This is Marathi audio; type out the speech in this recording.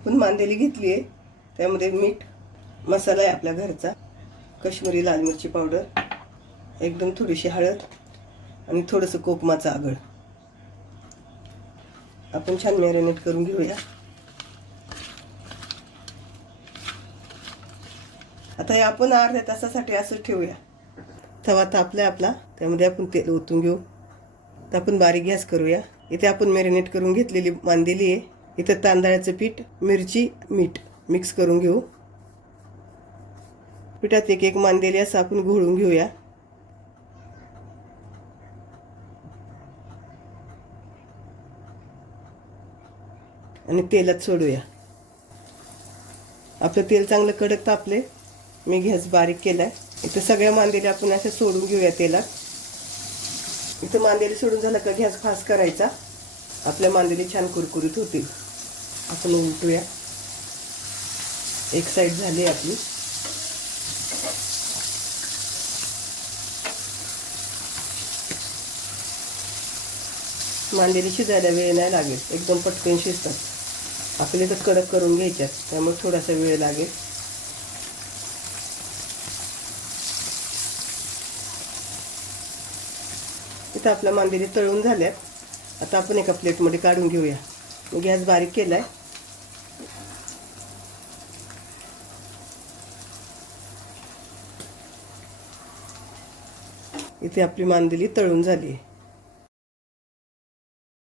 आपण मांदेली घेतली आहे, त्यामध्ये मीठ, मसाला आहे आपल्या घरचा, काश्मीरी लाल मिरची पावडर, एकदम थोडीशी हळद आणि थोडंसं कोकमाचं आगळ. आपण छान मॅरिनेट करून घेऊया. आता हे आपण अर्ध्या तासासाठी असं ठेवूया. तवा तापला आपला, त्यामध्ये आपण तेल ओतून घेऊ. तर आपण बारीक गॅस करूया. इथे आपण मॅरिनेट करून घेतलेली मांदेली आहे. इथं तांदळाचं पीठ, मिरची, मीठ मिक्स करून घेऊ. पिठात एक एक मांदेली असं आपण घोळून घेऊया. आणि तेलात सोडूया. आपलं तेल चांगलं कडक तापले. मी गॅस बारीक केलाय. इथं सगळ्या मांदेली आपण अशा सोडून घेऊया तेलात. इथं मांदेली सोडून झालं का गॅस फास्ट करायचा. आपल्या मांदेली छान कुरकुरीत होतील. आपण उलटूया. एक साईड झाली आपली. मांदेली शिजायला वेळ नाही लागेल, एकदम पटकन शिजतात. आपल्याला तर कडक करून घ्यायच्यात, त्यामुळे थोडासा वेळ लागेल. इथं आपल्या मांदेली तळून झाल्यात. आता आपण एका प्लेटमध्ये काढून घेऊया. मी गॅस बारीक केलाय. इथे आपली मांदेली तळून झाली.